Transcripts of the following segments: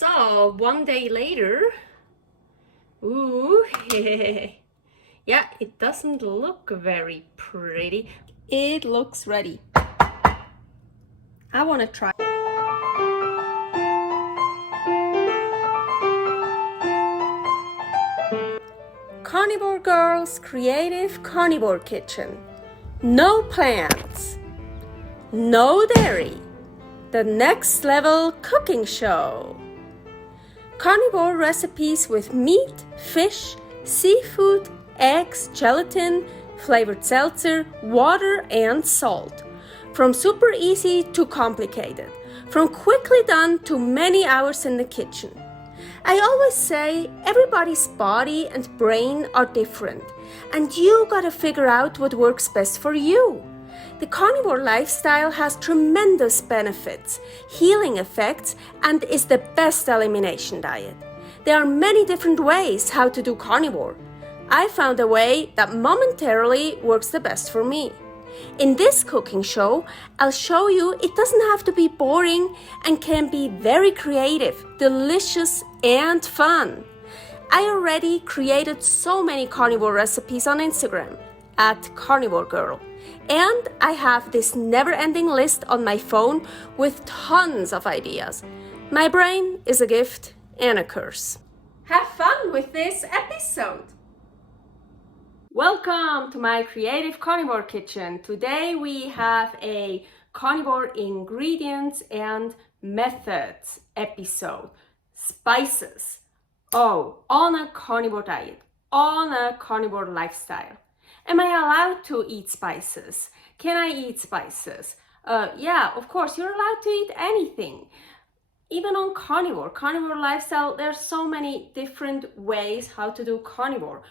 So, one day later, ooh, yeah, it doesn't look very pretty. It looks ready. I want to try. Carnivore Girl's Creative Carnivore Kitchen. No plants, no dairy. The next level cooking show. Carnivore recipes with meat, fish, seafood, eggs, gelatin, flavored seltzer, water, and salt. From super easy to complicated. From quickly done to many hours in the kitchen. I always say everybody's body and brain are different, and you gotta figure out what works best for you. The carnivore lifestyle has tremendous benefits, healing effects, and is the best elimination diet. There are many different ways how to do carnivore. I found a way that momentarily works the best for me. In this cooking show, I'll show you it doesn't have to be boring and can be very creative, delicious, and fun. I already created so many carnivore recipes on Instagram at Carnivore Girl. And I have this never-ending list on my phone with tons of ideas. My brain is a gift and a curse. Have fun with this episode! Welcome to my Creative Carnivore Kitchen. Today we have a carnivore ingredients and methods episode. Spices. Oh, on a carnivore diet, on a carnivore lifestyle. Am I allowed to eat spices? Can I eat spices? Yeah, of course, you're allowed to eat anything. Even on carnivore lifestyle, there are so many different ways how to do carnivore.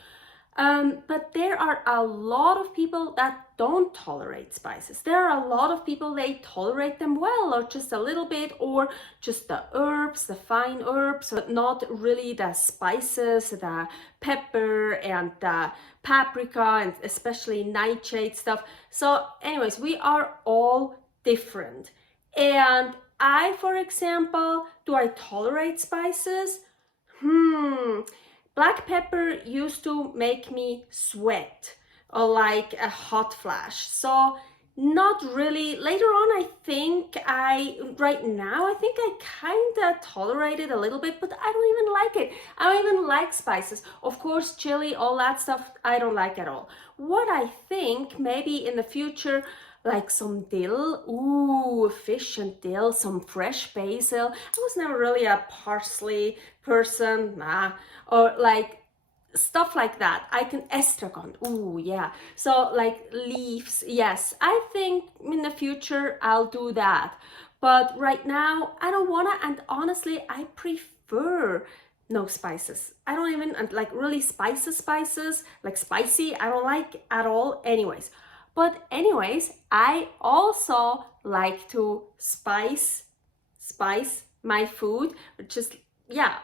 But there are a lot of people that don't tolerate spices. There are a lot of people, they tolerate them well, or just a little bit, or just the herbs, the fine herbs, but not really the spices, the pepper and the paprika, and especially nightshade stuff. So anyways, we are all different. And I, for example, do I tolerate spices? Black pepper used to make me sweat, or like a hot flash. So not really. Later on, right now, I think I kind of tolerate it a little bit, but I don't even like it. I don't even like spices. Of course, chili, all that stuff, I don't like at all. What I think maybe in the future, like some dill, ooh, fish and dill, some fresh basil. I was never really a parsley person, or like stuff like that. I can estragon, ooh, yeah. So like leaves, yes. I think in the future I'll do that. But right now I don't wanna, and honestly I prefer no spices. I don't even, and like really spices, like spicy, I don't like at all anyways. But anyways, I also like to spice my food, just, yeah,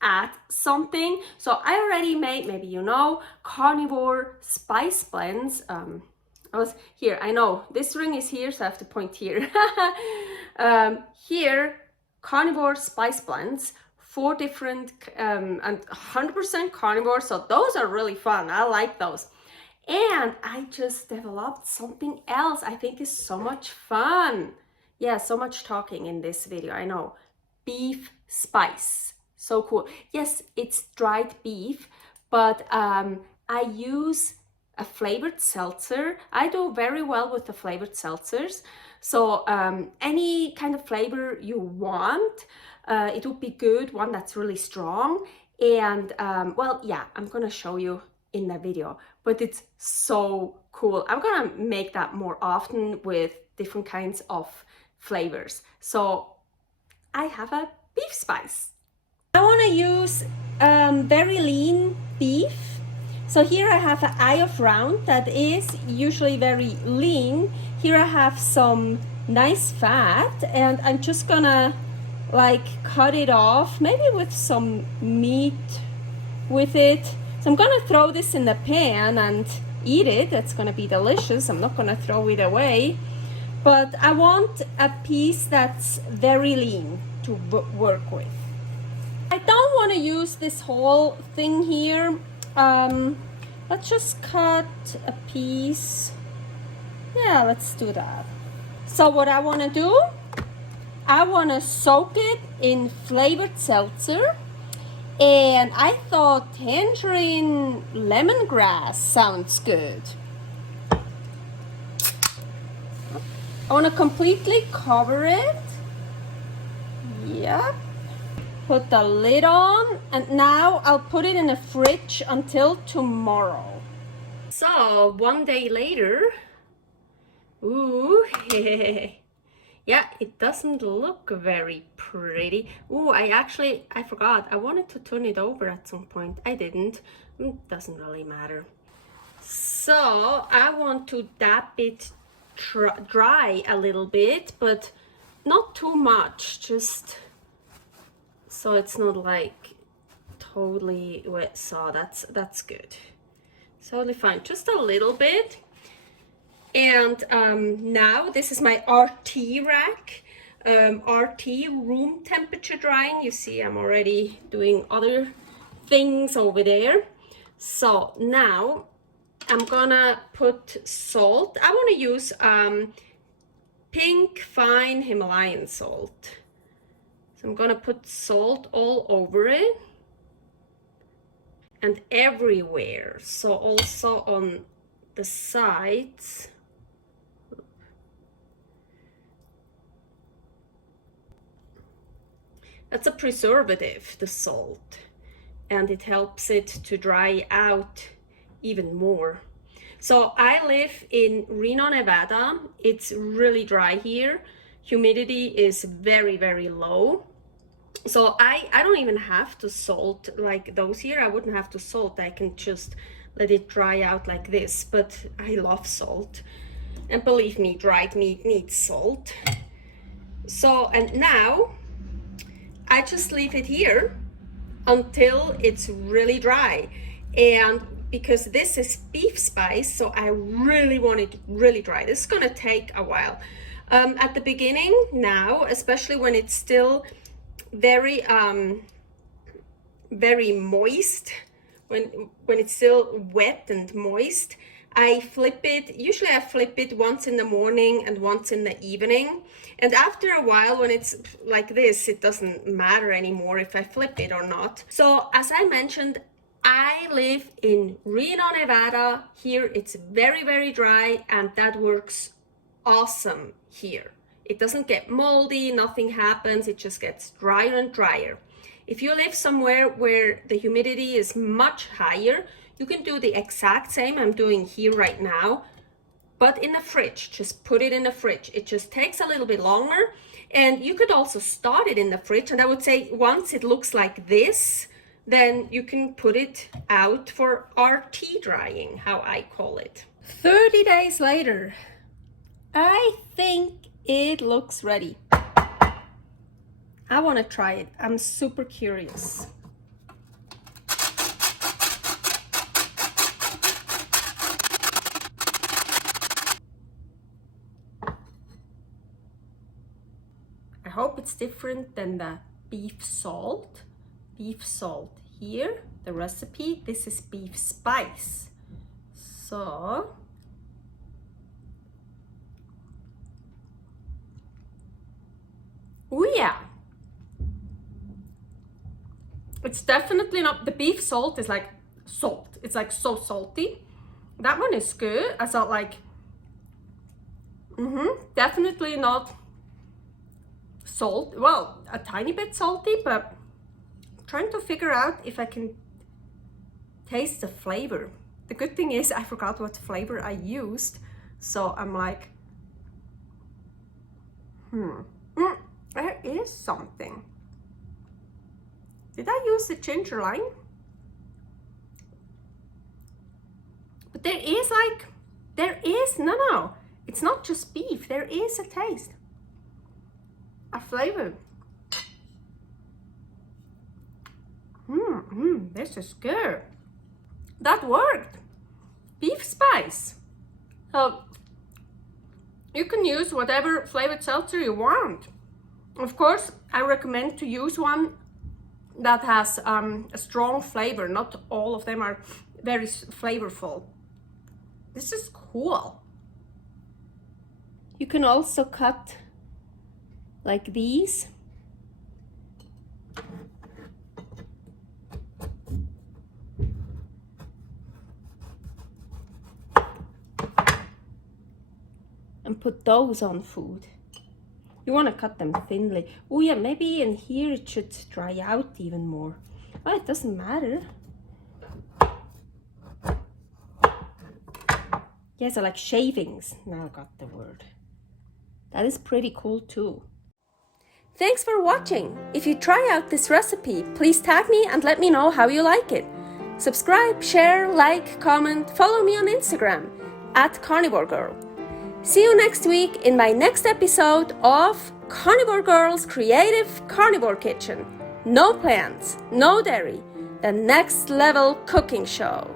add something. So I already made, maybe you know, carnivore spice blends. Here, I know, this ring is here, so I have to point here. Here, carnivore spice blends, 4 different, and 100% carnivore, so those are really fun. I like those. And I just developed something else I think is so much fun. Yeah, so much talking in this video, I know. Beef spice, so cool. Yes, it's dried beef, but I use a flavored seltzer. I do very well with the flavored seltzers. So any kind of flavor you want, it would be good, one that's really strong. And well, yeah, I'm gonna show you in the video, but it's so cool. I'm gonna make that more often with different kinds of flavors. So I have a beef spice. I want to use very lean beef. So here I have an eye of round that is usually very lean. Here I have some nice fat, and I'm just gonna like cut it off, maybe with some meat with it. So I'm gonna throw this in the pan and eat it. It's gonna be delicious. I'm not gonna throw it away. But I want a piece that's very lean to work with. want to use this whole thing here. Let's just cut a piece. Yeah, let's do that. So what I want to do, I want to soak it in flavored seltzer. And I thought tangerine lemongrass sounds good. I want to completely cover it. Yep. Put the lid on, and now I'll put it in the fridge until tomorrow. So, one day later, ooh, yeah, it doesn't look very pretty. Ooh, I forgot, I wanted to turn it over at some point. I didn't, doesn't really matter. So, I want to dab it dry a little bit, but not too much, just so it's not like totally wet. So that's good, totally fine, just a little bit. And now this is my RT rack, RT, room temperature drying. You see I'm already doing other things over there. So now I'm gonna put salt. I want to use pink fine Himalayan salt. So I'm gonna put salt all over it and everywhere. So also on the sides. That's a preservative, the salt, and it helps it to dry out even more. So I live in Reno, Nevada. It's really dry here. Humidity is very, very low. So I don't even have to salt like those here. I wouldn't have to salt. I can just let it dry out like this, but I love salt. And believe me, dried meat needs salt. So, and now I just leave it here until it's really dry. And because this is beef spice, so I really want it really dry. This is gonna take a while. At the beginning now, especially when it's still very very moist, when it's still wet and moist, I flip it. Usually I flip it once in the morning and once in the evening. And after a while, when it's like this, it doesn't matter anymore if I flip it or not. So as I mentioned, I live in Reno, Nevada. Here it's very, very dry, and that works awesome here. It doesn't get moldy, nothing happens, it just gets drier and drier. If you live somewhere where the humidity is much higher, you can do the exact same I'm doing here right now, but in the fridge. Just put it in the fridge. It just takes a little bit longer, and you could also start it in the fridge. And I would say once it looks like this, then you can put it out for RT drying, how I call it. 30 days later, I think it looks ready. I want to try it. I'm super curious. I hope it's different than the beef salt. Beef salt here, the recipe. This is beef spice. So oh yeah, it's definitely not, the beef salt is like salt. It's like so salty. That one is good. I thought like, definitely not salt. Well, a tiny bit salty, but I'm trying to figure out if I can taste the flavor. The good thing is I forgot what flavor I used. So I'm like, there is something. Did I use the ginger lime? But there is like, no, it's not just beef. There is a taste, a flavor. This is good. That worked. Beef spice. So you can use whatever flavored seltzer you want. Of course, I recommend to use one that has a strong flavor. Not all of them are very flavorful. This is cool. You can also cut like these. And put those on food. You want to cut them thinly. Oh yeah, maybe in here it should dry out even more. Oh, it doesn't matter. Yeah, so like shavings. Now I got the word. That is pretty cool too. Thanks for watching. If you try out this recipe, please tag me and let me know how you like it. Subscribe, share, like, comment, follow me on Instagram @CarnivoreGirl. See you next week in my next episode of Carnivore Girl's Creative Carnivore Kitchen. No plants, no dairy, the next level cooking show.